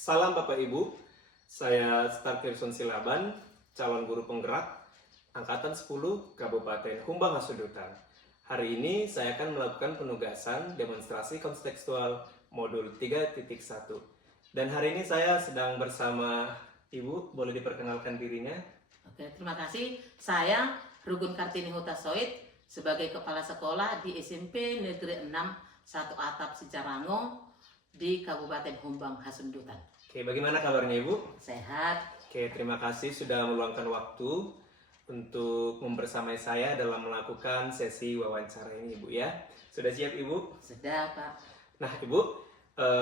Salam Bapak Ibu, saya Star Kirson Silaban, calon guru penggerak Angkatan 10 Kabupaten Humbang Hasudutan. Hari ini saya akan melakukan penugasan demonstrasi kontekstual modul 3.1. Dan hari ini saya sedang bersama Ibu, boleh diperkenalkan dirinya? Oke, terima kasih. Saya Rugun Kartini Hutasoid sebagai Kepala Sekolah di SMP Negeri 6 1 Atap Sejarango di Kabupaten Humbang Hasundutan. Oke, bagaimana kabarnya Ibu? Sehat. Oke, terima kasih sudah meluangkan waktu untuk membersamai saya dalam melakukan sesi wawancara ini Ibu ya. Sudah siap Ibu? Sudah, Pak. Nah Ibu,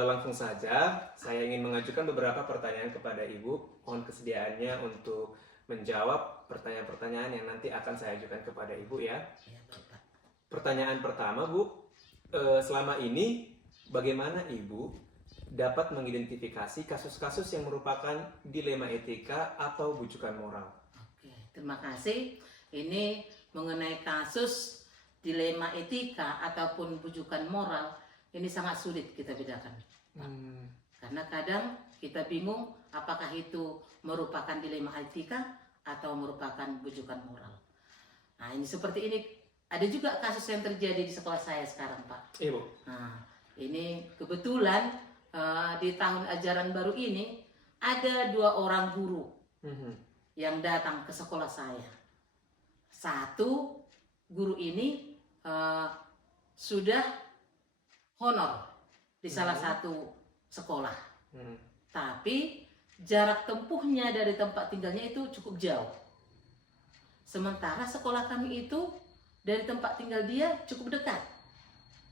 langsung saja saya ingin mengajukan beberapa pertanyaan kepada Ibu. Mohon kesediaannya untuk menjawab pertanyaan-pertanyaan yang nanti akan saya ajukan kepada Ibu ya. Ya, Bapak. Pertanyaan pertama Bu, selama ini bagaimana Ibu dapat mengidentifikasi kasus-kasus yang merupakan dilema etika atau bujukan moral? Oke, terima kasih. Ini mengenai kasus dilema etika ataupun bujukan moral, ini sangat sulit kita bedakan. Karena kadang kita bingung apakah itu merupakan dilema etika atau merupakan bujukan moral. Nah, ini seperti ini. Ada juga kasus yang terjadi di sekolah saya sekarang, Pak. Ibu. Nah, ini kebetulan di tahun ajaran baru ini ada 2 orang guru yang datang ke sekolah saya. Satu guru ini sudah honor di salah satu sekolah, tapi jarak tempuhnya dari tempat tinggalnya itu cukup jauh. Sementara sekolah kami itu dari tempat tinggal dia cukup dekat.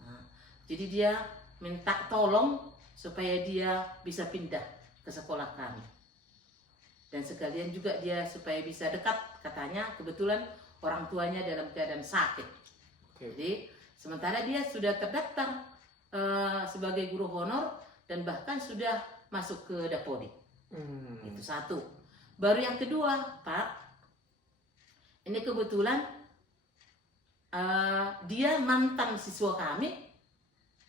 Nah, jadi dia minta tolong supaya dia bisa pindah ke sekolah kami. Dan sekalian juga dia supaya bisa dekat, katanya kebetulan orang tuanya dalam keadaan sakit. Jadi sementara dia sudah terdaftar sebagai guru honor dan bahkan sudah masuk ke Dapodik. Itu satu. Baru yang kedua, Pak, ini kebetulan dia mantan siswa kami,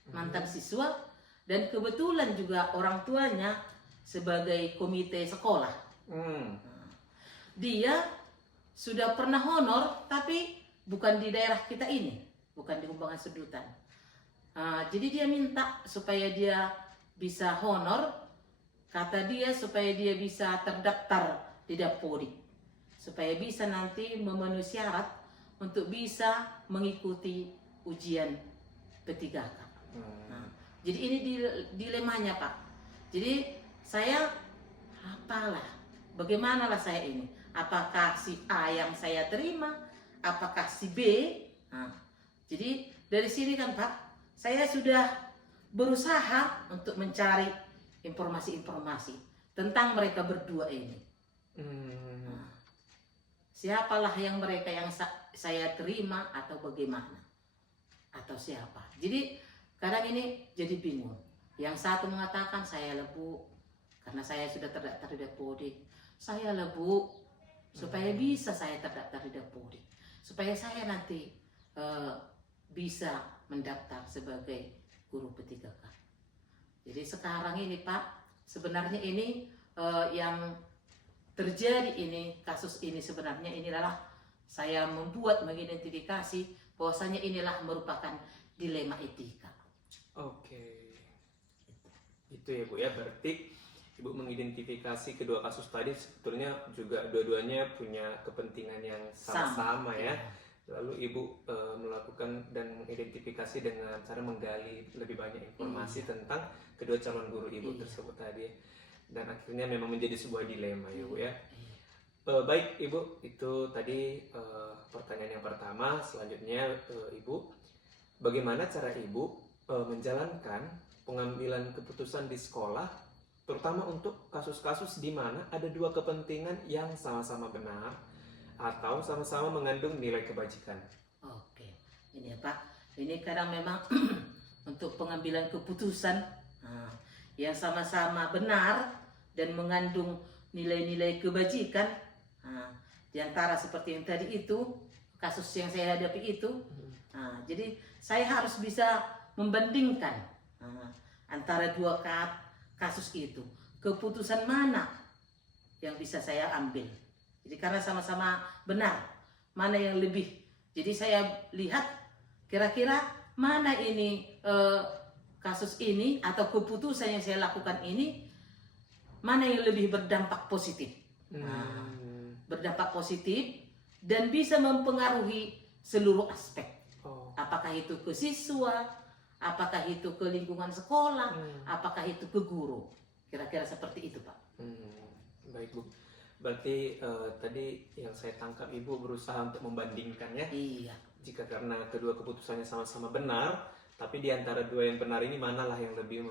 mantan siswa, dan kebetulan juga orang tuanya sebagai komite sekolah. Dia sudah pernah honor, tapi bukan di daerah kita ini, bukan di Humbang Hasundutan. Jadi dia minta supaya dia bisa honor, kata dia supaya dia bisa terdaftar di Dapodik, supaya bisa nanti memenuhi syarat untuk bisa mengikuti ujian P3K. Jadi ini dilemanya, Pak. Jadi saya bagaimanalah saya ini? Apakah si A yang saya terima? Apakah si B? Jadi dari sini kan, Pak, saya sudah berusaha untuk mencari informasi-informasi tentang mereka berdua ini. Siapalah yang mereka yang saya terima atau bagaimana? Atau siapa? Jadi kadang ini jadi bingung. Yang satu mengatakan saya lebu karena saya sudah terdaftar di Dapodik. Saya lebu supaya bisa saya terdaftar di Dapodik, supaya saya nanti bisa mendaftar sebagai guru P3K. Jadi sekarang ini, Pak, sebenarnya ini yang terjadi ini, kasus ini sebenarnya inilah saya membuat mengidentifikasi bahwasanya inilah merupakan dilema etika. Oke, itu ya Bu ya, berarti Ibu mengidentifikasi kedua kasus tadi sebetulnya juga dua-duanya punya kepentingan yang sama-sama ya. Lalu Ibu melakukan dan mengidentifikasi dengan cara menggali lebih banyak informasi tentang kedua calon guru Ibu tersebut tadi. Dan akhirnya memang menjadi sebuah dilema ya Bu ya. Baik Ibu, itu tadi pertanyaan yang pertama. Selanjutnya Ibu, bagaimana cara Ibu menjalankan pengambilan keputusan di sekolah, terutama untuk kasus-kasus di mana ada 2 kepentingan yang sama-sama benar atau sama-sama mengandung nilai kebajikan? Oke, ini ya Pak, ini kadang memang untuk pengambilan keputusan yang sama-sama benar dan mengandung nilai-nilai kebajikan, di antara seperti yang tadi itu, kasus yang saya hadapi itu, jadi saya harus bisa membandingkan antara 2 kasus itu. keputusan mana yang bisa saya ambil. Jadi karena sama-sama benar, mana yang lebih. Jadi saya lihat kira-kira mana ini kasus ini atau keputusan yang saya lakukan ini, mana yang lebih berdampak positif. Nah, berdampak positif dan bisa mempengaruhi seluruh aspek. Apakah itu ke siswa, apakah itu ke lingkungan sekolah, apakah itu ke guru. Kira-kira seperti itu, Pak. Baik, Bu. Berarti tadi yang saya tangkap Ibu berusaha untuk membandingkan ya. Iya. Jika karena kedua keputusannya sama-sama benar, tapi di antara dua yang benar ini manalah yang lebih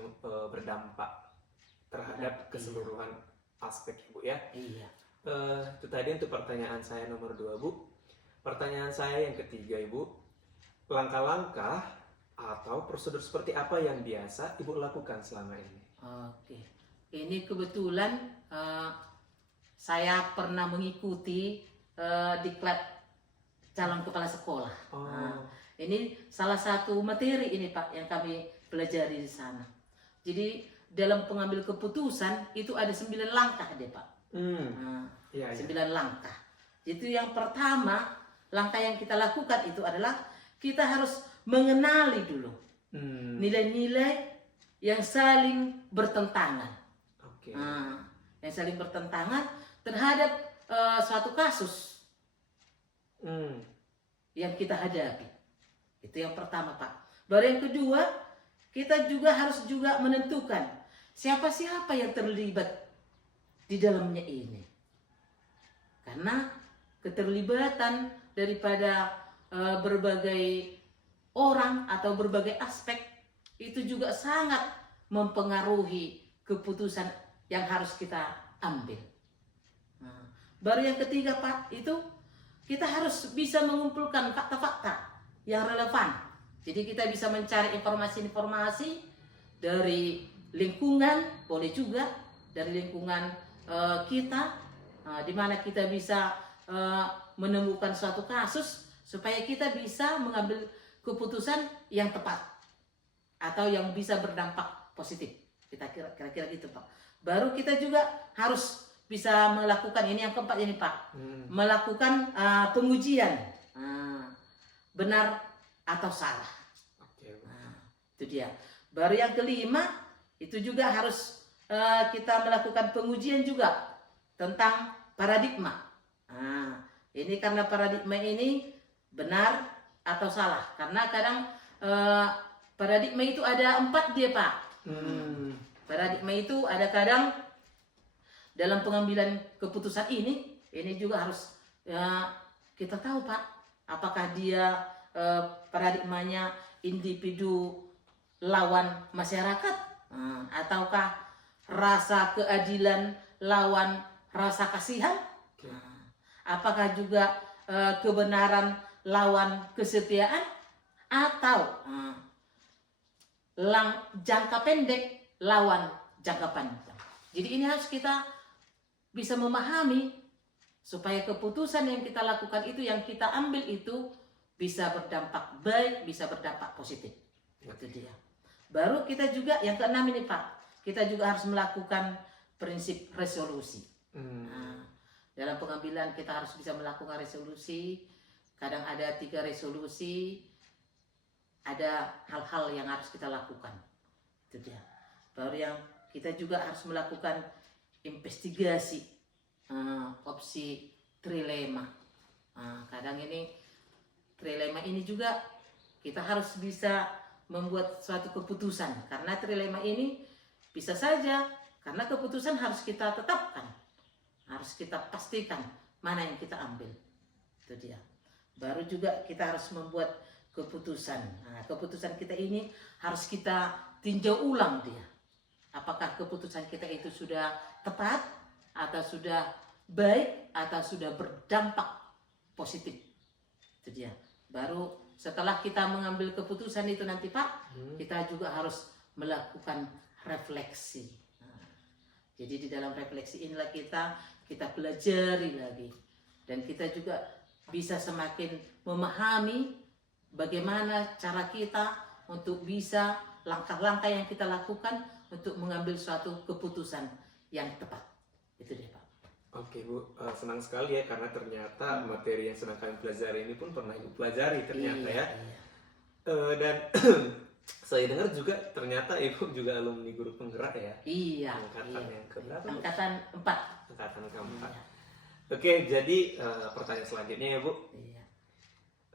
berdampak terhadap keseluruhan aspek, Ibu ya. Iya. Itu tadi untuk pertanyaan saya nomor 2, Bu. Pertanyaan saya yang ketiga, Ibu. Langkah-langkah atau prosedur seperti apa yang biasa Ibu lakukan selama ini? Oke. Ini kebetulan saya pernah mengikuti diklat calon kepala sekolah. Nah, ini salah satu materi ini, Pak, yang kami pelajari di sana. Jadi dalam pengambil keputusan itu ada 9 langkah deh, Pak. Nah, 9 langkah. Itu yang pertama, langkah yang kita lakukan itu adalah kita harus mengenali dulu nilai-nilai yang saling bertentangan. Nah, yang saling bertentangan terhadap suatu kasus yang kita hadapi. Itu yang pertama, Pak. Baru yang kedua, kita juga harus menentukan siapa-siapa yang terlibat di dalamnya ini. Karena keterlibatan daripada berbagai orang atau berbagai aspek itu juga sangat mempengaruhi keputusan yang harus kita ambil. Nah, baru yang ketiga, Pak, itu kita harus bisa mengumpulkan fakta-fakta yang relevan. Jadi kita bisa mencari informasi-informasi dari lingkungan, boleh juga dari lingkungan kita, di mana kita bisa menemukan suatu kasus supaya kita bisa mengambil keputusan yang tepat atau yang bisa berdampak positif. Kita kira-kira gitu, Pak. Baru kita juga harus bisa melakukan ini yang keempat ini, Pak. Melakukan pengujian benar atau salah. Nah, itu dia. Baru yang kelima itu juga harus kita melakukan pengujian juga tentang paradigma. Nah, ini karena paradigma ini benar atau salah. Karena kadang paradigma itu ada 4 dia, Pak. Paradigma itu ada kadang dalam pengambilan keputusan ini juga harus kita tahu, Pak, apakah dia paradigmanya individu lawan masyarakat, ataukah rasa keadilan lawan rasa kasihan, apakah juga kebenaran lawan kesetiaan, atau jangka pendek lawan jangka panjang. Jadi ini harus kita bisa memahami supaya keputusan yang kita lakukan itu, yang kita ambil itu bisa berdampak baik, bisa berdampak positif. Itu dia. Baru kita juga yang keenam ini, Pak, kita juga harus melakukan prinsip resolusi. Nah, dalam pengambilan kita harus bisa melakukan resolusi. Kadang ada 3 resolusi, ada hal-hal yang harus kita lakukan. Itu dia. Baru yang kita juga harus melakukan investigasi opsi trilema. Kadang ini trilema ini juga kita harus bisa membuat suatu keputusan, karena trilema ini bisa saja karena keputusan harus kita tetapkan, harus kita pastikan mana yang kita ambil. Itu dia. Baru juga kita harus membuat keputusan. Nah, keputusan kita ini harus kita tinjau ulang dia. Apakah keputusan kita itu sudah tepat, atau sudah baik, atau sudah berdampak positif. Itu dia. Baru setelah kita mengambil keputusan itu nanti, Pak, kita juga harus melakukan refleksi. Nah, jadi di dalam refleksi inilah kita pelajari lagi, dan kita juga bisa semakin memahami bagaimana cara kita untuk bisa langkah-langkah yang kita lakukan untuk mengambil suatu keputusan yang tepat. Itu dia Pak. Oke Bu, senang sekali ya karena ternyata materi yang sedang kami pelajari ini pun pernah Ibu pelajari ternyata ya. Iya. Dan saya dengar juga ternyata Ibu juga alumni guru penggerak ya. Iya. Angkatan yang keberapa? Bu? Angkatan 4. Angkatan keempat. Iya. Oke, jadi pertanyaan selanjutnya ya Bu. Iya.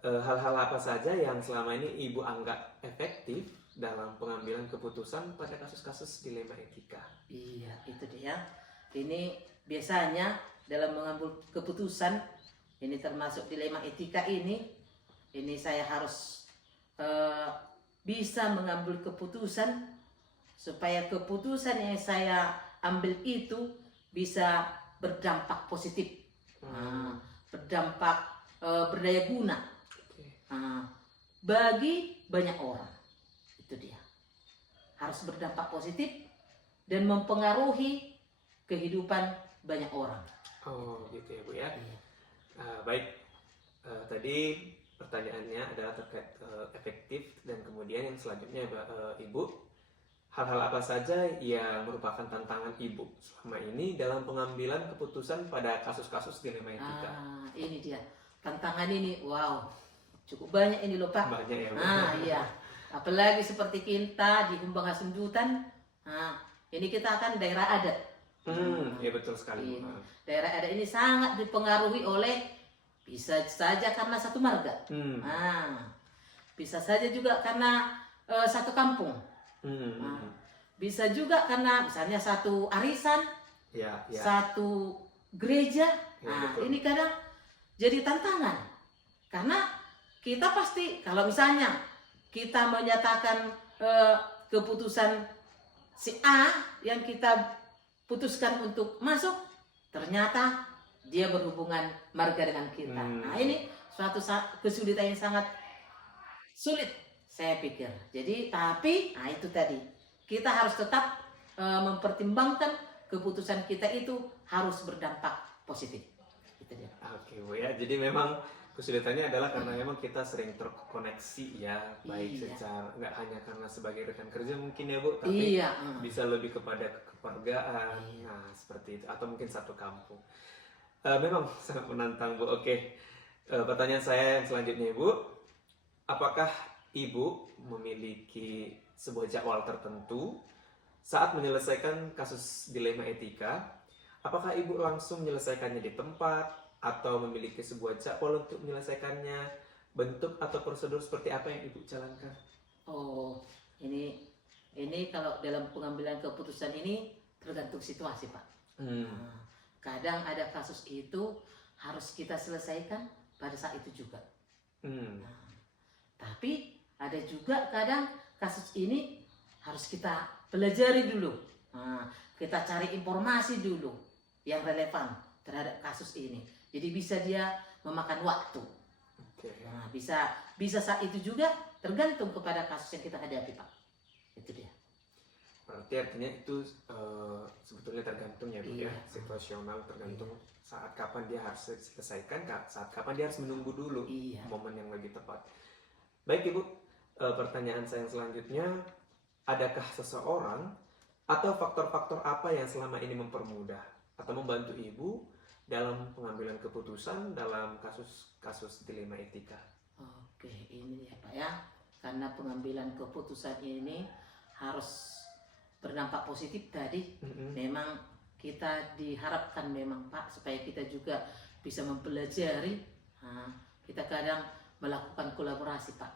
Hal-hal apa saja yang selama ini Ibu anggap efektif dalam pengambilan keputusan pada kasus-kasus dilema etika? Iya, itu dia. Ini biasanya dalam mengambil keputusan, ini termasuk dilema etika ini saya harus bisa mengambil keputusan supaya keputusan yang saya ambil itu bisa berdampak positif, berdampak berdaya guna bagi banyak orang. Itu dia, harus berdampak positif dan mempengaruhi kehidupan banyak orang. Oh gitu ya Bu ya. Iya. Baik, tadi pertanyaannya adalah terkait efektif dan kemudian yang selanjutnya Ibu, hal-hal apa saja yang merupakan tantangan Ibu selama ini dalam pengambilan keputusan pada kasus-kasus dilema etika? Ini dia tantangan ini, wow, cukup banyak ini loh Pak. Banyak ya Bu. Iya, apalagi seperti kita di Humbang Hasundutan, ini kita akan daerah adat. Ya betul sekali Bu. Daerah adat ini sangat dipengaruhi oleh, bisa saja karena satu marga, bisa saja juga karena satu kampung, bisa juga karena misalnya satu arisan, satu gereja. Betul. Ini kadang jadi tantangan karena kita pasti kalau misalnya kita menyatakan keputusan si A yang kita putuskan untuk masuk, ternyata dia berhubungan marga dengan kita. Ini suatu kesulitan yang sangat sulit saya pikir. Jadi tapi itu tadi, kita harus tetap mempertimbangkan keputusan kita itu harus berdampak positif. Itu dia. Oke Bu ya, jadi memang kesulitannya adalah karena memang kita sering terkoneksi ya, baik secara nggak hanya karena sebagai rekan kerja mungkin ya Bu, tapi bisa lebih kepada kekeluargaan, seperti itu, atau mungkin satu kampung. Memang sangat menantang Bu. Oke, pertanyaan saya yang selanjutnya Bu, apakah Ibu memiliki sebuah jadwal tertentu saat menyelesaikan kasus dilema etika? Apakah Ibu langsung menyelesaikannya di tempat atau memiliki sebuah jadwal untuk menyelesaikannya? Bentuk atau prosedur seperti apa yang Ibu jalankan? Oh, ini kalau dalam pengambilan keputusan ini tergantung situasi Pak. Kadang ada kasus itu harus kita selesaikan pada saat itu juga. Tapi ada juga kadang kasus ini harus kita pelajari dulu. Kita cari informasi dulu yang relevan terhadap kasus ini. Jadi bisa dia memakan waktu. Bisa saat itu juga, tergantung kepada kasus yang kita hadapi Pak. Itu dia. Berarti artinya itu sebetulnya tergantung ya Bu ya, situasional, tergantung saat kapan dia harus selesaikan, saat kapan dia harus menunggu dulu momen yang lebih tepat. Baik Ibu, pertanyaan saya yang selanjutnya, adakah seseorang atau faktor-faktor apa yang selama ini mempermudah atau membantu Ibu dalam pengambilan keputusan dalam kasus-kasus dilema etika? Oke, ini ya Pak ya, karena pengambilan keputusan ini harus berdampak positif tadi. Memang kita diharapkan memang Pak supaya kita juga bisa mempelajari. Kita kadang melakukan kolaborasi Pak.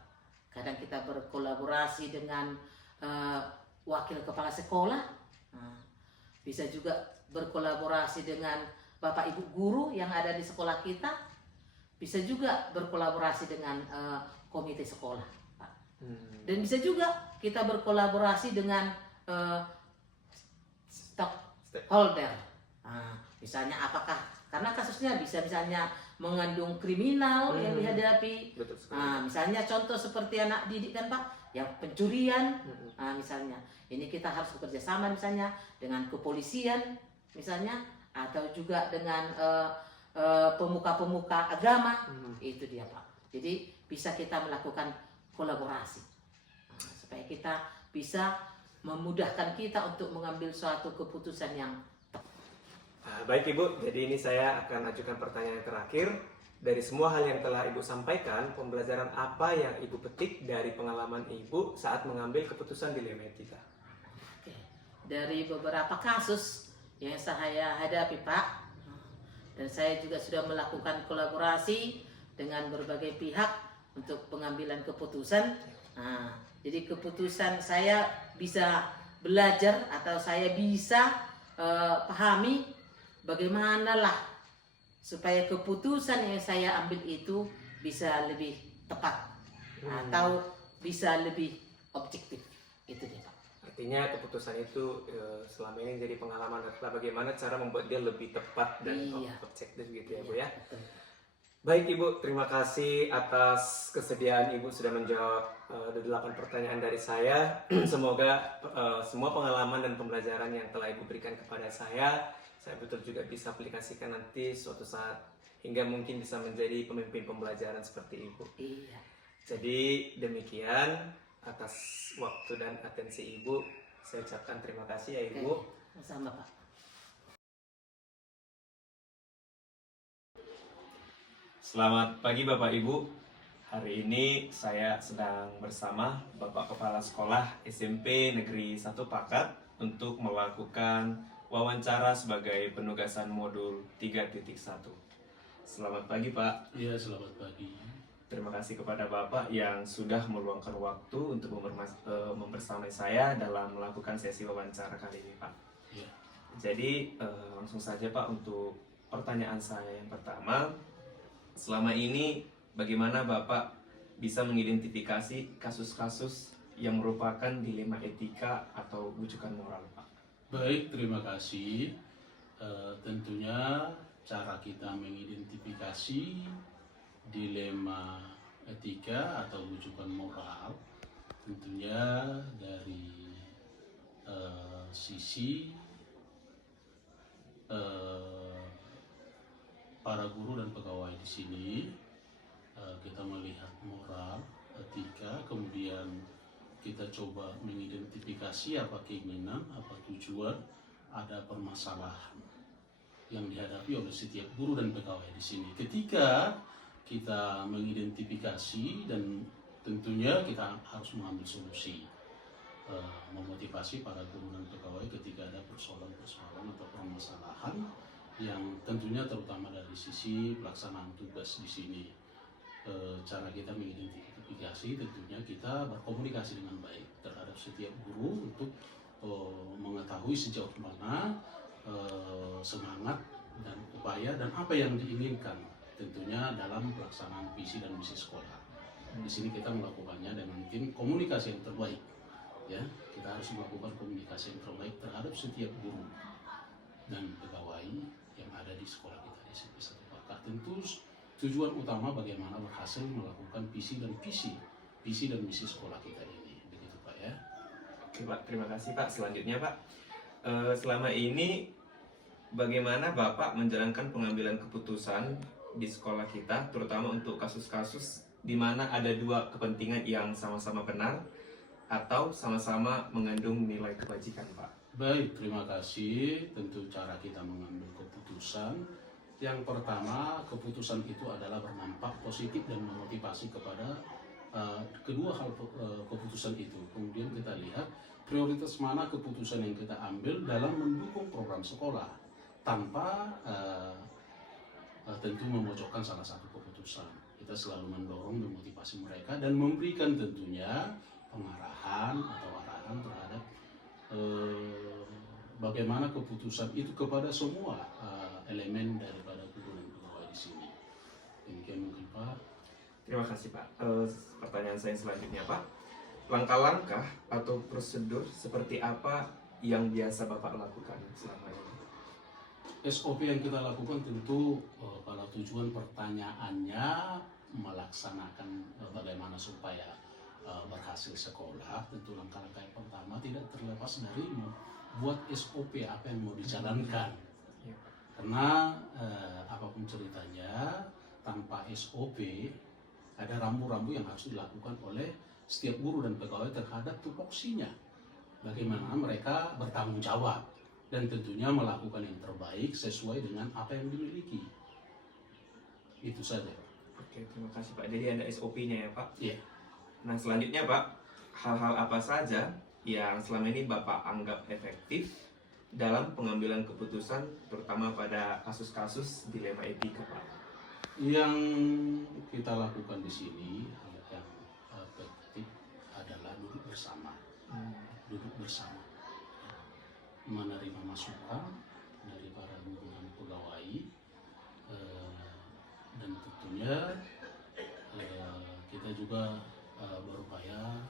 Kadang kita berkolaborasi dengan wakil kepala sekolah. Bisa juga berkolaborasi dengan Bapak Ibu guru yang ada di sekolah kita. Bisa juga berkolaborasi dengan komite sekolah Pak. Dan bisa juga kita berkolaborasi dengan stakeholder. Misalnya apakah karena kasusnya bisa misalnya mengandung kriminal yang dihadapi. Misalnya contoh seperti anak didik kan Pak, yang pencurian. Misalnya ini kita harus bekerja sama misalnya dengan kepolisian misalnya, atau juga dengan pemuka-pemuka agama. Itu dia Pak. Jadi bisa kita melakukan kolaborasi supaya kita bisa memudahkan kita untuk mengambil suatu keputusan yang Baik Ibu, jadi ini saya akan ajukan pertanyaan terakhir. Dari semua hal yang telah Ibu sampaikan, pembelajaran apa yang Ibu petik dari pengalaman Ibu saat mengambil keputusan dilema etika? Oke. Dari beberapa kasus yang saya hadapi Pak, dan saya juga sudah melakukan kolaborasi dengan berbagai pihak untuk pengambilan keputusan. Nah, jadi keputusan saya bisa belajar atau saya bisa pahami bagaimanalah supaya keputusan yang saya ambil itu bisa lebih tepat atau bisa lebih objektif. Itu dia Pak. Artinya keputusan itu selama ini jadi pengalaman adalah bagaimana cara membuat dia lebih tepat dan objektif gitu ya Bu ya. Betul. Baik Ibu, terima kasih atas kesediaan Ibu sudah menjawab 8 pertanyaan dari saya. Semoga semua pengalaman dan pembelajaran yang telah Ibu berikan kepada saya betul juga bisa aplikasikan nanti suatu saat hingga mungkin bisa menjadi pemimpin pembelajaran seperti Ibu. Iya. Jadi demikian atas waktu dan atensi Ibu, saya ucapkan terima kasih ya Ibu. Sama Pak. Selamat pagi Bapak Ibu. Hari ini saya sedang bersama Bapak Kepala Sekolah SMP Negeri 1 Pakat untuk melakukan wawancara sebagai penugasan modul 3.1. Selamat pagi Pak. Iya, selamat pagi. Terima kasih kepada Bapak yang sudah meluangkan waktu untuk membersamai saya dalam melakukan sesi wawancara kali ini Pak. Ya. Jadi langsung saja Pak untuk pertanyaan saya yang pertama. Selama ini bagaimana Bapak bisa mengidentifikasi kasus-kasus yang merupakan dilema etika atau bujukan moral Pak? Baik, terima kasih. Tentunya cara kita mengidentifikasi dilema etika atau rujukan moral tentunya dari sisi para guru dan pegawai di sini. Kita melihat moral, etika, kemudian kita coba mengidentifikasi apa keinginan, apa tujuan, ada permasalahan yang dihadapi oleh setiap guru dan pegawai di sini. Ketika kita mengidentifikasi dan tentunya kita harus mengambil solusi, memotivasi para guru dan pegawai ketika ada persoalan-persoalan atau permasalahan yang tentunya terutama dari sisi pelaksanaan tugas di sini. Cara kita mengidentifikasi tentunya kita berkomunikasi dengan baik terhadap setiap guru untuk mengetahui sejauh mana semangat dan upaya dan apa yang diinginkan tentunya dalam pelaksanaan visi dan misi sekolah. Di sini kita melakukannya dengan tim komunikasi yang terbaik. Ya, kita harus melakukan komunikasi yang terbaik terhadap setiap guru dan pegawai yang ada di sekolah kita di SMP 1 Pakat. Tentu tujuan utama bagaimana berhasil melakukan visi dan misi sekolah kita ini. Begitu Pak ya. Oke Pak, terima kasih Pak. Selanjutnya Pak, selama ini bagaimana Bapak menjalankan pengambilan keputusan di sekolah kita, terutama untuk kasus-kasus di mana ada dua kepentingan yang sama-sama benar atau sama-sama mengandung nilai kebajikan Pak? Baik, terima kasih. Tentu cara kita mengambil keputusan. Yang pertama, keputusan itu adalah berdampak positif dan memotivasi kepada kedua hal keputusan itu. Kemudian kita lihat prioritas mana keputusan yang kita ambil dalam mendukung program sekolah tanpa tentu memojokkan salah satu keputusan. Kita selalu mendorong, memotivasi mereka dan memberikan tentunya pengarahan atau arahan terhadap bagaimana keputusan itu kepada semua elemen daripada guru dan pegawai di sini. Demikian mungkin Pak. Terima kasih Pak. Pertanyaan saya selanjutnya Pak, langkah-langkah atau prosedur seperti apa yang biasa Bapak lakukan selama ini? SOP yang kita lakukan tentu kalau tujuan pertanyaannya melaksanakan bagaimana supaya berhasil sekolah, tentu langkah-langkah yang pertama tidak terlepas dari buat SOP apa yang mau dijalankan. Karena apapun ceritanya tanpa SOP ada rambu-rambu yang harus dilakukan oleh setiap guru dan pegawai terhadap tupoksinya. Bagaimana mereka bertanggung jawab dan tentunya melakukan yang terbaik sesuai dengan apa yang dimiliki. Itu saja. Oke, terima kasih Pak. Jadi ada SOP-nya ya Pak? Iya. Nah selanjutnya Pak, hal-hal apa saja yang selama ini Bapak anggap efektif dalam pengambilan keputusan, terutama pada kasus-kasus dilema etika Pak? Yang kita lakukan di sini yang efektif adalah duduk bersama, menerima masukan dari para guru dan pegawai, dan tentunya kita juga berupaya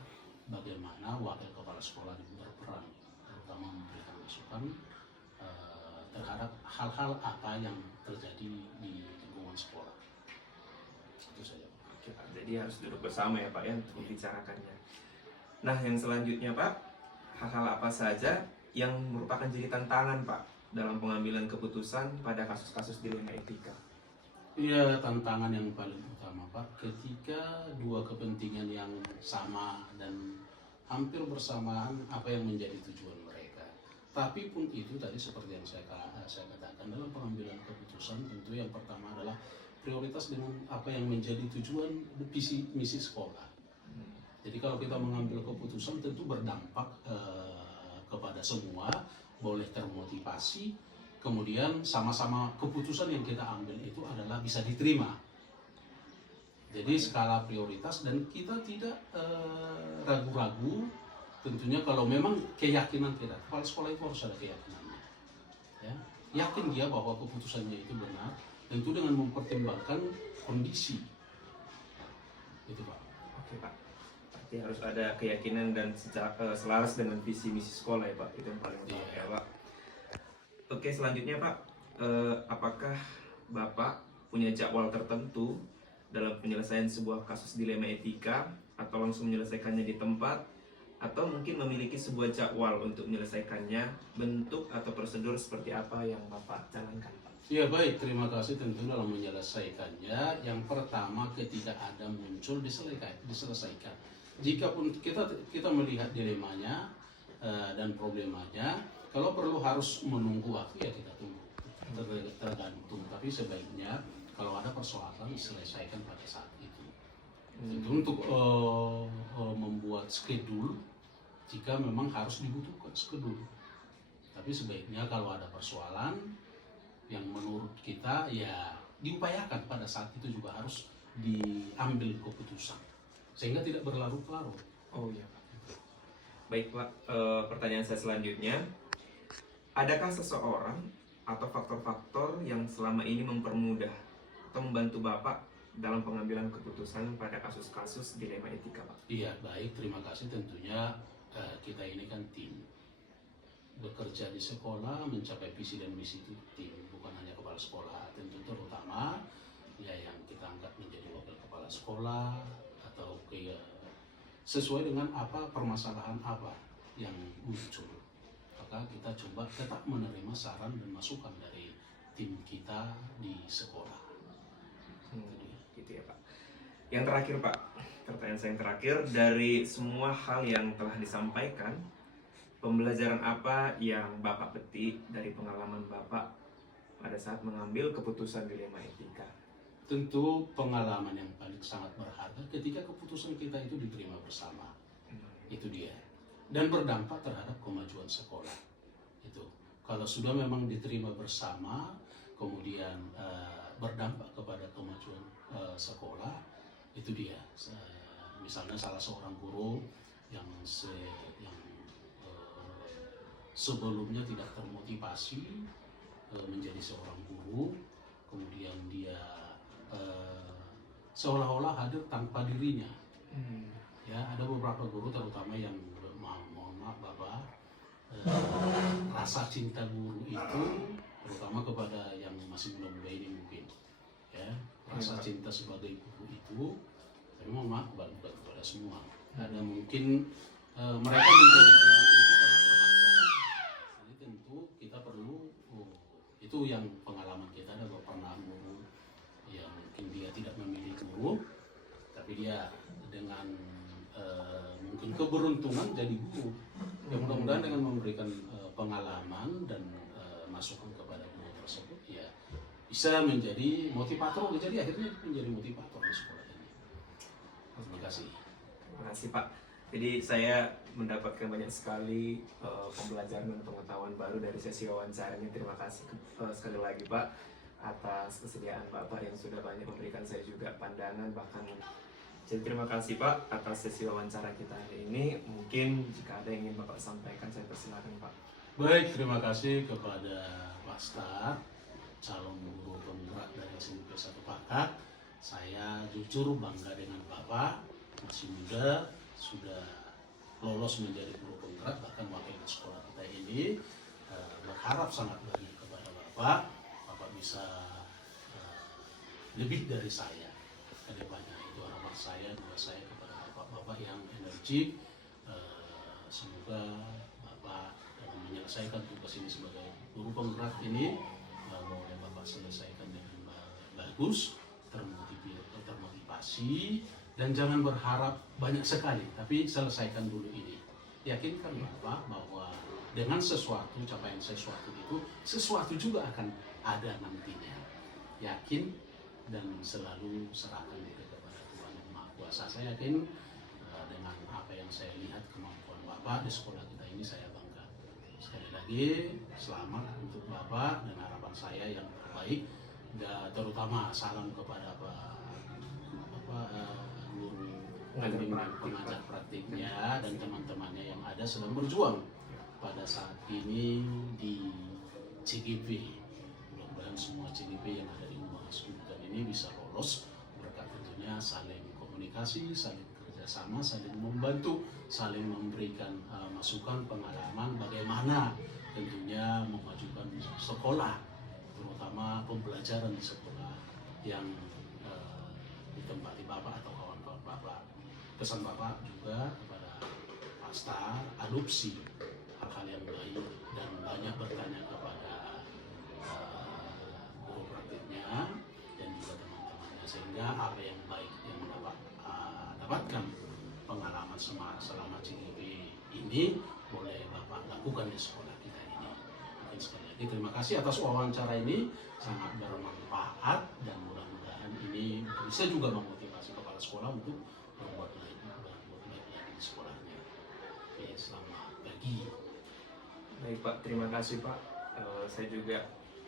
bagaimana wakil kepala sekolah berperan, terutama memberikan masukan terhadap hal-hal apa yang terjadi di lingkungan sekolah. Itu saja. Oke Pak, jadi harus duduk bersama ya Pak ya untuk membicarakannya. Nah yang selanjutnya Pak, hal-hal apa saja yang merupakan jadi tantangan Pak dalam pengambilan keputusan pada kasus-kasus dilema etika? Iya, tantangan yang paling utama Pak, ketika dua kepentingan yang sama dan hampir bersamaan apa yang menjadi tujuan mereka. Tapi pun itu tadi seperti yang saya katakan, dalam pengambilan keputusan tentu yang pertama adalah prioritas dengan apa yang menjadi tujuan visi misi sekolah. Jadi kalau kita mengambil keputusan tentu berdampak kepada semua, boleh termotivasi, kemudian sama-sama keputusan yang kita ambil itu adalah bisa diterima. Jadi skala prioritas dan kita tidak ragu-ragu. Tentunya kalau memang keyakinan kita, kepala sekolah itu harus ada keyakinannya. Ya, yakin dia bahwa keputusannya itu benar, tentu dengan mempertimbangkan kondisi. Itu Pak. Oke Pak, berarti harus ada keyakinan dan selaras dengan visi misi sekolah ya Pak, itu yang paling utama ya Pak. Oke selanjutnya Pak, apakah Bapak punya jadwal tertentu dalam penyelesaian sebuah kasus dilema etika, atau langsung menyelesaikannya di tempat, atau mungkin memiliki sebuah jadwal untuk menyelesaikannya, bentuk atau prosedur seperti apa yang Bapak jalankan Pak? Ya baik, terima kasih. Tentu dalam menyelesaikannya, yang pertama ketika ada muncul diselesaikan. Jikapun kita melihat dilemanya dan problemanya, kalau perlu harus menunggu waktu ya kita tunggu, tergantung. Tapi sebaiknya kalau ada persoalan diselesaikan pada saat itu. Itu untuk membuat schedule jika memang harus dibutuhkan schedule. Tapi sebaiknya kalau ada persoalan yang menurut kita ya diupayakan pada saat itu juga harus diambil keputusan sehingga tidak berlarut-larut. Oh iya Pak. Baik Pak, pertanyaan saya selanjutnya, adakah seseorang atau faktor-faktor yang selama ini mempermudah atau membantu Bapak dalam pengambilan keputusan pada kasus-kasus dilema etika Pak? Iya baik, terima kasih. Tentunya kita ini kan tim, bekerja di sekolah mencapai visi dan misi itu tim, bukan hanya kepala sekolah. Tentu terutama ya yang kita angkat menjadi wakil kepala sekolah atau sesuai dengan apa permasalahan apa yang muncul, maka kita coba tetap menerima saran dan masukan dari tim kita di sekolah. Gitu ya Pak. Yang terakhir Pak, pertanyaan saya yang terakhir, dari semua hal yang telah disampaikan, pembelajaran apa yang Bapak petik dari pengalaman Bapak pada saat mengambil keputusan dilema etika? Tentu pengalaman yang paling sangat berharga ketika keputusan kita itu diterima bersama. Itu dia. Dan berdampak terhadap kemajuan sekolah. Itu. Kalau sudah memang diterima bersama, kemudian berdampak kepada kemajuan sekolah, itu dia. Misalnya salah seorang guru yang sebelumnya tidak termotivasi menjadi seorang guru, kemudian dia seolah-olah hadir tanpa dirinya. Ya, ada beberapa guru terutama yang mohon maaf Bapak, rasa cinta guru itu terutama kepada yang masih muda-muda ini mungkin, ya, rasa cinta sebagai guru itu, saya mohon maaf kepada semua. Ada mungkin mereka menjadi guru itu karena terpaksa. Jadi tentu kita perlu itu yang pengalaman kita ada bahwa pernah guru yang mungkin dia tidak memilih guru, tapi dia dengan mungkin keberuntungan jadi guru. Ya mudah-mudahan dengan memberikan pengalaman dan masukan kepada guru tersebut ya bisa menjadi motivator, jadi akhirnya menjadi motivator di sekolah ini. Terima kasih. Terima kasih Pak. Jadi saya mendapatkan banyak sekali pembelajaran dan pengetahuan baru dari sesi wawancara ini. Terima kasih sekali lagi Pak atas kesediaan Bapak yang sudah banyak memberikan saya juga pandangan bahkan. Jadi terima kasih Pak atas sesi wawancara kita hari ini. Mungkin jika ada yang ingin Bapak sampaikan, saya persilakan Pak. Baik, terima kasih kepada Pak Star, calon guru penggerak dari SMP 1 Pakat. Saya jujur bangga dengan Bapak, masih muda, sudah lolos menjadi guru penggerak, bahkan wakil di sekolah kita ini. Berharap sangat banyak kepada Bapak bisa lebih dari saya ke depannya. Itu harapan saya, doa saya kepada Bapak-Bapak yang energik. Semoga Bapak dalam menyelesaikan tugas ini sebagai guru penggerak ini boleh Bapak selesaikan dengan bagus, termotivasi, dan jangan berharap banyak sekali, tapi selesaikan dulu ini. Yakinkan Bapak bahwa dengan sesuatu, capaian sesuatu itu, sesuatu juga akan ada nantinya. Yakin dan selalu serahkan diri kepada Tuhan Yang Maha Kuasa. Saya yakin dengan apa yang saya lihat kemampuan Bapak di sekolah kita ini, saya bangga. Sekali lagi selamat untuk Bapak dan harapan saya yang terbaik, dan terutama salam kepada guru pengajar praktiknya dan teman-temannya yang ada sedang berjuang pada saat ini di CGP. Mudah-mudahan semua CGP yang ada di Rumah Sultan ini bisa lolos berkat tentunya saling komunikasi, saling kerjasama, saling membantu, saling memberikan masukan, pengalaman bagaimana tentunya memajukan sekolah, terutama pembelajaran di sekolah yang ditempati Bapak atau kawan-kawan Bapak. Pesan Bapak juga kepada Pak Star, adopsi hal-hal yang baik dan banyak bertanya kepada guru praktiknya dan juga teman-temannya, sehingga apa yang baik yang dapatkan pengalaman selama CGP ini boleh Bapak lakukan di sekolah kita ini. Mungkin sekali lagi terima kasih atas wawancara ini, sangat bermanfaat dan mudah-mudahan ini bisa juga memotivasi kepala sekolah untuk berbuat baik lagi di sekolahnya. Oke, selamat pagi. Baik Pak, terima kasih Pak. Saya juga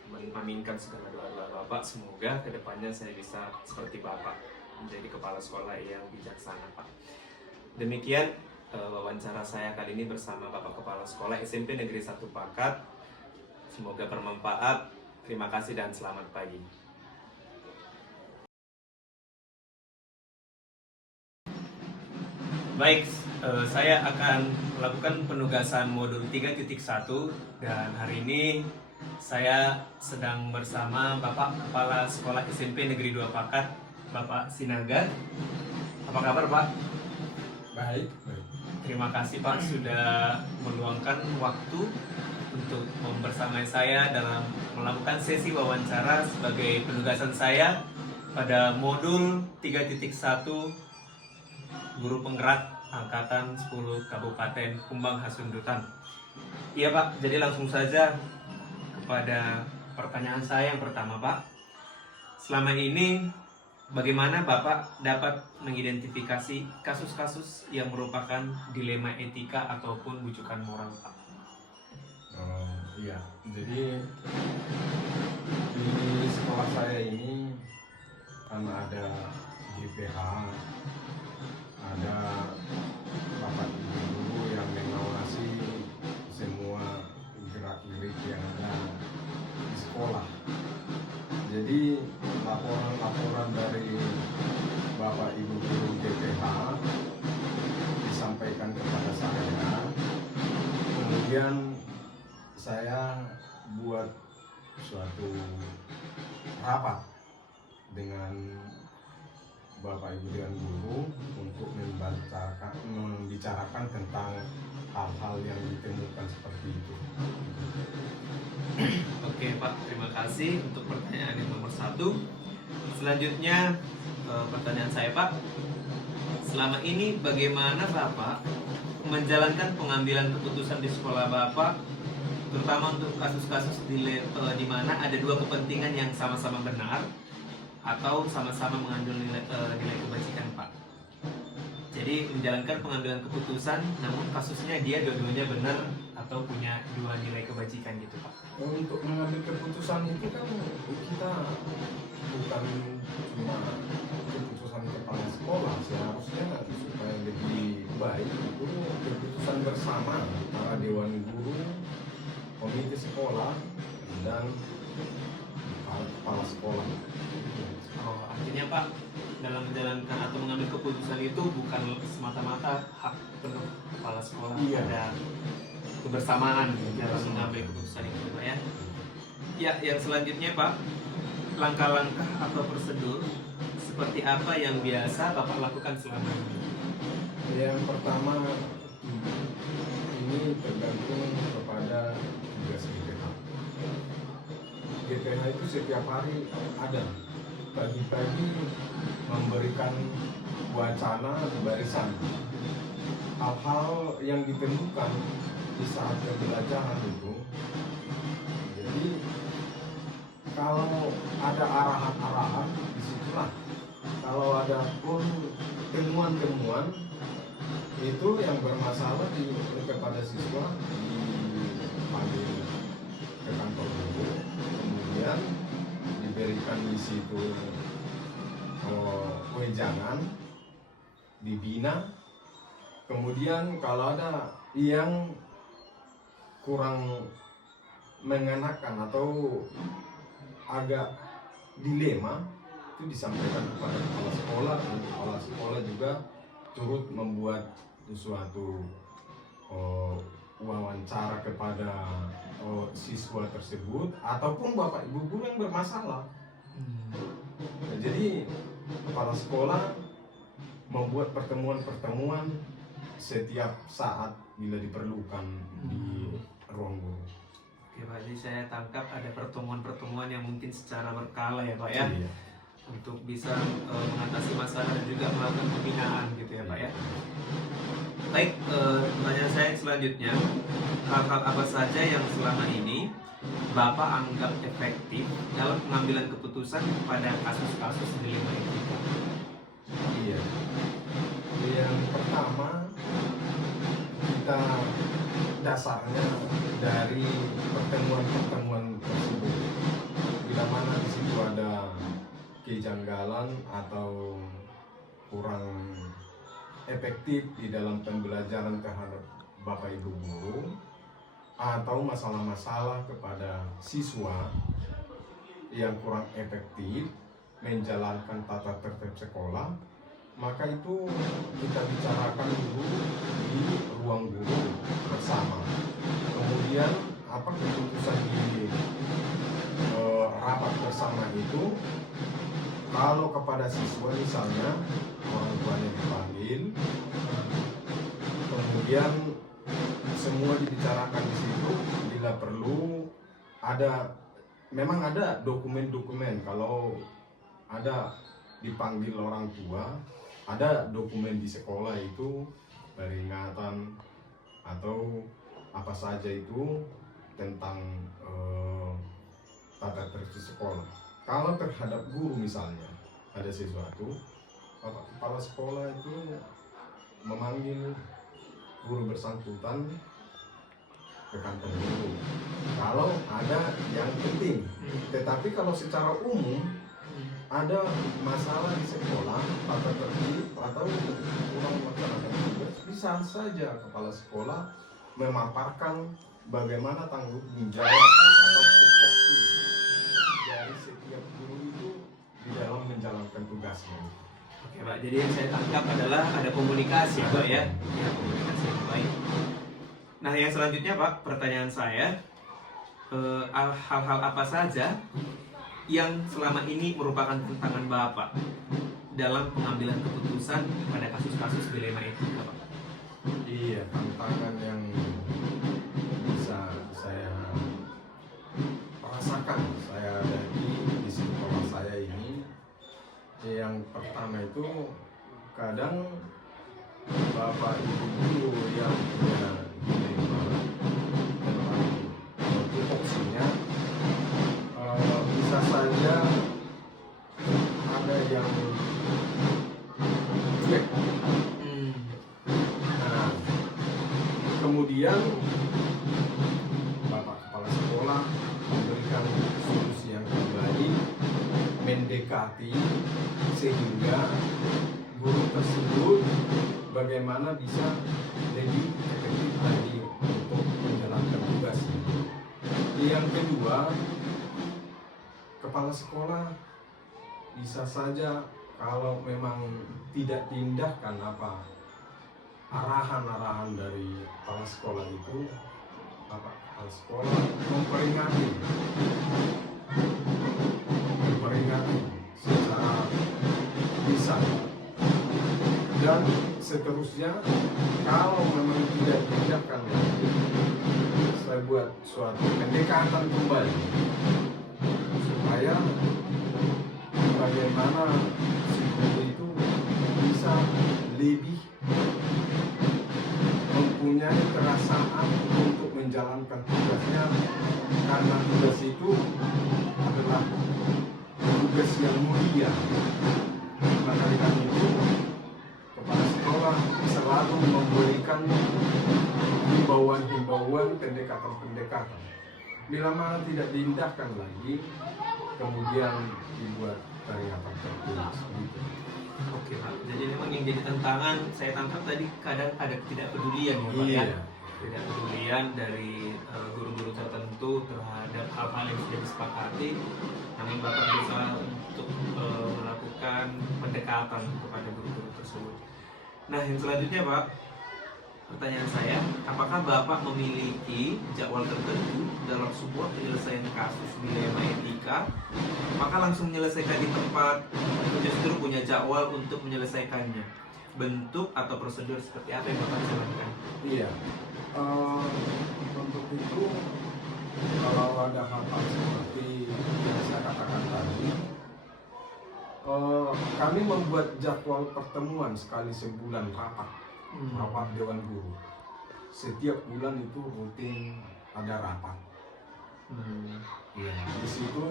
mengaminkan segala doa-doa Bapak. Semoga kedepannya saya bisa seperti Bapak, menjadi kepala sekolah yang bijaksana Pak. Demikian wawancara saya kali ini bersama Bapak Kepala Sekolah SMP Negeri 1 Pakat. Semoga bermanfaat. Terima kasih dan selamat pagi. Baik, saya akan melakukan penugasan modul 3.1 dan hari ini saya sedang bersama Bapak Kepala Sekolah SMP Negeri 2 Pakat, Bapak Sinaga. Apa kabar Pak? Baik. Terima kasih Pak sudah meluangkan waktu untuk membersamai saya dalam melakukan sesi wawancara sebagai penugasan saya pada modul 3.1 Guru Penggerak Angkatan 10 Kabupaten Kumbang Hasundutan. Iya Pak, jadi langsung saja kepada pertanyaan saya yang pertama Pak. Selama ini bagaimana Bapak dapat mengidentifikasi kasus-kasus yang merupakan dilema etika ataupun bujukan moral Pak? Iya, jadi di sekolah saya ini kan ada GPH, ada Bapak Ibu guru yang mengawasi semua gerak-gerik yang ada di sekolah. Jadi laporan-laporan dari Bapak Ibu guru GPH disampaikan kepada saya, kemudian saya buat suatu rapat dengan Bapak Ibu dan guru untuk membicarakan tentang hal-hal yang ditemukan seperti itu. Oke Pak, terima kasih untuk pertanyaan yang nomor 1. Selanjutnya pertanyaan saya Pak, selama ini bagaimana Bapak menjalankan pengambilan keputusan di sekolah Bapak terutama untuk kasus-kasus di mana ada dua kepentingan yang sama-sama benar atau sama-sama mengandung nilai kebajikan, Pak. Jadi menjalankan pengambilan keputusan, namun kasusnya dia dua-duanya benar atau punya dua nilai kebajikan gitu, Pak. Untuk mengambil keputusan itu kan kita bukan cuma keputusan kepala sekolah, seharusnya supaya lebih baik itu keputusan bersama antara dewan guru, komite sekolah, dan kepala sekolah. Oh, artinya Pak, dalam menjalankan atau mengambil keputusan itu bukan semata-mata hak penuh kepala sekolah, Iya. ada kebersamaan dalam mengambil keputusan itu, Pak ya. Ya, yang selanjutnya Pak, langkah-langkah atau prosedur seperti apa yang biasa Bapak lakukan selama ini? Yang pertama, ini tergantung kepada tugas GPH. GPH itu setiap hari ada. Pagi-pagi memberikan wacana di barisan. Hal-hal yang ditemukan di saat pembelajaran itu. Jadi kalau ada arahan-arahan, disitulah. Kalau ada pun temuan-temuan itu yang bermasalah kepada siswa dipanggil ke kantor guru, kemudian diberikan di situ wejangan, dibina. Kemudian kalau ada yang kurang mengenakan atau agak dilema, itu disampaikan kepada kepala sekolah, dan kepala sekolah juga turut membuat suatu wawancara kepada siswa tersebut ataupun bapak ibu guru yang bermasalah. Nah, jadi kepala sekolah membuat pertemuan-pertemuan setiap saat bila diperlukan di ruang guru. Oke Pak, jadi saya tangkap ada pertemuan-pertemuan yang mungkin secara berkala ya Pak ya, Iya. untuk bisa mengatasi masalah dan juga melakukan pembinaan gitu ya Pak ya. Baik, pertanyaan saya selanjutnya, hal-hal apa saja yang selama ini Bapak anggap efektif dalam pengambilan keputusan pada kasus-kasus dilema etika? Iya. Yang pertama, kita dasarnya dari pertemuan-pertemuan tersebut. Bila mana di situ ada kejanggalan atau kurang efektif di dalam pembelajaran terhadap Bapak Ibu guru atau masalah-masalah kepada siswa yang kurang efektif menjalankan tata tertib sekolah, maka itu kita bicarakan dulu di ruang guru bersama. Kemudian apa keputusan di rapat bersama itu, kalau kepada siswa misalnya orang tuanya dipanggil, kemudian semua dibicarakan di situ. Bila perlu memang ada dokumen-dokumen. Kalau ada dipanggil orang tua, ada dokumen di sekolah itu peringatan atau apa saja itu tentang tata tertib sekolah. Kalau terhadap guru misalnya ada sesuatu, Bapak kepala sekolah itu memanggil guru bersangkutan ke kantor guru kalau ada yang penting. Tetapi kalau secara umum ada masalah di sekolah, tata tertib atau kurang melaksanakan tugas, bisa saja kepala sekolah memaparkan bagaimana tanggung jawab atau tupoksi dari setiap guru itu di dalam menjalankan tugasnya. Oke Pak, jadi yang saya tangkap adalah ada komunikasi Pak ya, komunikasi yang baik. Nah yang selanjutnya Pak, pertanyaan saya, hal-hal apa saja yang selama ini merupakan tantangan Bapak dalam pengambilan keputusan pada kasus-kasus dilema etika Pak? Iya, tantangan yang bisa saya rasakan saya ada di sekolah saya ini, yang pertama itu kadang bapak ibu guru yang punya dilema tentang yang cuek. Nah, kemudian Bapak Kepala Sekolah memberikan solusi yang terbaik, mendekati sehingga guru tersebut bagaimana bisa lebih efektif lagi untuk menjalankan tugas. Yang kedua, kepala sekolah bisa saja kalau memang tidak diindahkan arahan-arahan dari kepala sekolah itu, kepala sekolah memperingati secara lisan, dan seterusnya. Kalau memang tidak diindahkan, saya buat suatu pendekatan kembali supaya bagaimana si guru itu bisa lebih mempunyai perasaan untuk menjalankan tugasnya, karena tugas itu adalah tugas yang mulia. Maka dengan itu kepala sekolah selalu memberikan himbauan-himbauan, pendekatan-pendekatan. Bila mana tidak diindahkan lagi, kemudian dibuat peringatan tertulis gitu. Oke Pak, jadi memang yang jadi tantangan saya tangkap tadi kadang ada ketidakpedulian ya Pak ya. Ketidakpedulian dari guru-guru tertentu terhadap hal-hal yang sudah disepakati, namun Bapak berusaha untuk melakukan pendekatan kepada guru-guru tersebut. Nah yang selanjutnya Pak, pertanyaan saya, apakah Bapak memiliki jadwal tertentu dalam sebuah penyelesaian kasus dilema etika? Apakah langsung menyelesaikan di tempat atau justru punya jadwal untuk menyelesaikannya? Bentuk atau prosedur seperti apa yang Bapak jalankan? Iya, untuk itu kalau ada hal-hal seperti yang saya katakan tadi, kami membuat jadwal pertemuan sekali sebulan, rapat Dewan Guru. Setiap bulan itu rutin ada rapat. Ya, di situ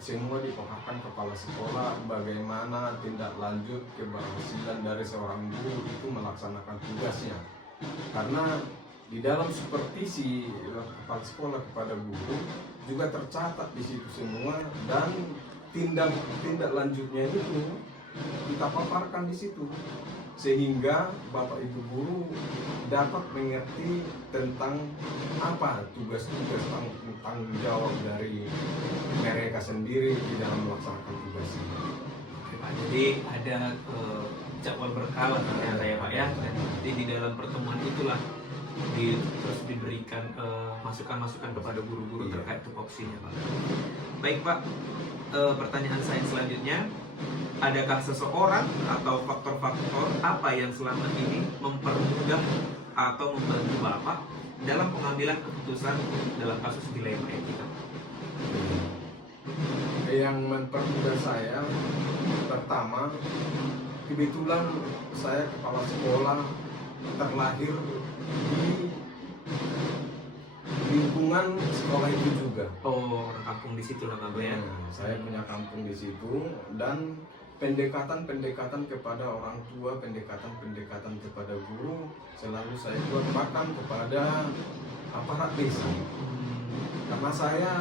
semua dipaparkan kepala sekolah bagaimana tindak lanjut keberhasilan dari seorang guru itu melaksanakan tugasnya. Karena di dalam supervisi kepala sekolah kepada guru juga tercatat di situ semua, dan tindak lanjutnya itu kita paparkan di situ, sehingga Bapak Ibu guru dapat mengerti tentang apa tugas-tugas tanggung jawab dari mereka sendiri di dalam melaksanakan tugas ini. Oke, Pak. Jadi ada jadwal berkala ternyata ya Pak ya, dan nanti di dalam pertemuan itulah terus diberikan masukan-masukan kepada guru-guru terkait tupoksinya Pak. Baik Pak, pertanyaan saya selanjutnya, adakah seseorang atau faktor-faktor apa yang selama ini mempermudah atau membantu Bapak dalam pengambilan keputusan dalam kasus dilema etika? Yang mempermudah saya, pertama, kebetulan saya kepala sekolah terlahir di lingkungan sekolah itu juga. Oh, orang kampung di situ lah Bapak ya. Saya punya kampung di situ, dan pendekatan kepada orang tua, pendekatan kepada guru selalu saya buat bahkan kepada aparat desa. Karena saya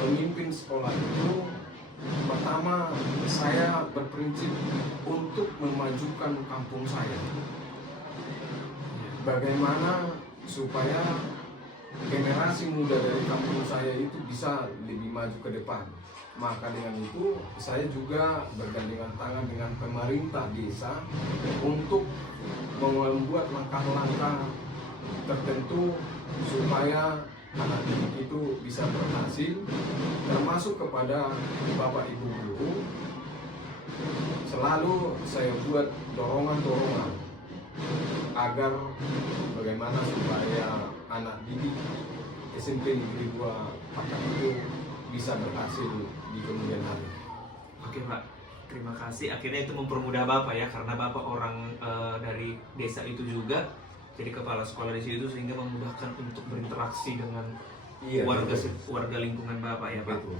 memimpin sekolah itu, pertama saya berprinsip untuk memajukan kampung saya. Bagaimana supaya generasi muda dari kampung saya itu bisa lebih maju ke depan. Maka dengan itu saya juga bergandengan tangan dengan pemerintah desa untuk membuat langkah-langkah tertentu supaya anak didik itu bisa berhasil, termasuk kepada Bapak Ibu guru. Selalu saya buat dorongan-dorongan agar bagaimana supaya anak didik SMP Negeri 2 Pakat itu bisa berhasil di kemudian hari. Oke Pak, terima kasih. Akhirnya itu mempermudah Bapak ya, karena Bapak orang dari desa itu juga, jadi kepala sekolah di situ, sehingga memudahkan untuk berinteraksi dengan warga lingkungan Bapak ya Pak. Betul.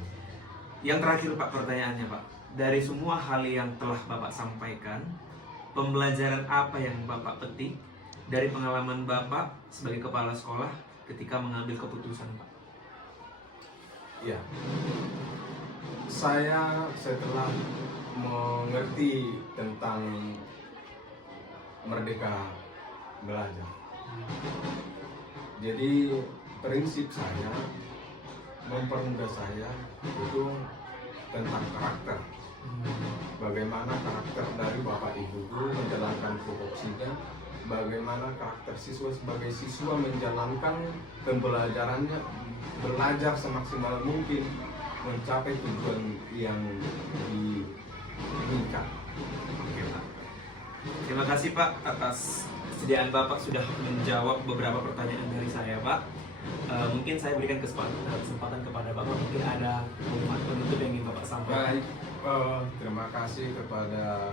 Yang terakhir Pak, pertanyaannya Pak, dari semua hal yang telah Bapak sampaikan, pembelajaran apa yang Bapak petik dari pengalaman Bapak sebagai kepala sekolah ketika mengambil keputusan Pak? Ya, saya setelah mengerti tentang merdeka belajar. Jadi prinsip saya mempermudah saya itu tentang karakter. Bagaimana karakter dari Bapak Ibu guru menjalankan tupoksinya, bagaimana karakter siswa sebagai siswa menjalankan pembelajarannya, belajar semaksimal mungkin mencapai tujuan yang diinginkan. Oke Pak. Terima kasih Pak atas kesediaan Bapak sudah menjawab beberapa pertanyaan dari saya Pak. Mungkin saya berikan kesempatan kepada Bapak, mungkin ada kalimat penutup yang ingin Bapak sampaikan. Baik, terima kasih kepada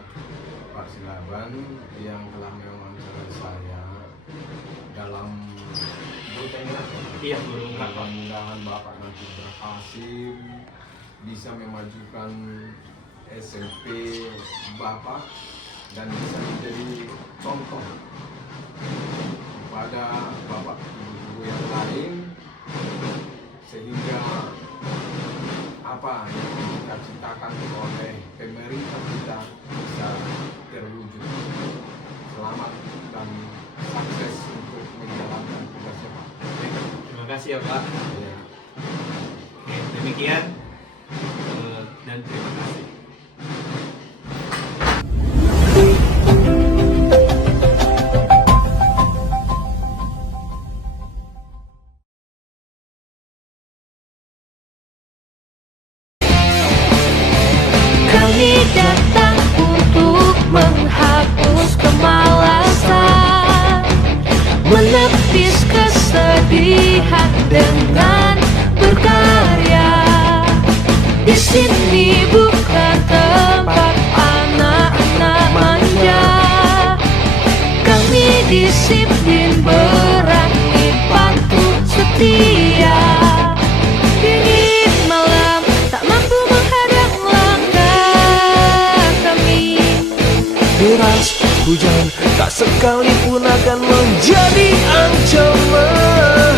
Pak Silaban yang telah mewawancarai saya dalam bertanya. Iya, Guru. Mudah-mudahan Bapak nanti berhasil bisa memajukan SMP Bapak dan bisa menjadi contoh kepada Bapak Ibu yang lain, sehingga apa yang dicita-citakan oleh pemerintah kita bisa terwujud. Selamat dan sukses untuk menjalankan tugasnya Pak. Terima kasih ya Pak. Ya. Oke, demikian dan terima kasih. Kami datang untuk menghapus kemalasan, menepis kesedihan dengan berkarya. Di sini bukan tempat anak-anak manja. Kami disiplin, berani, patuh, setia. Dingin malam tak mampu menghadang langkah kami. Deras hujan tak sekalipun akan menjadi ancaman.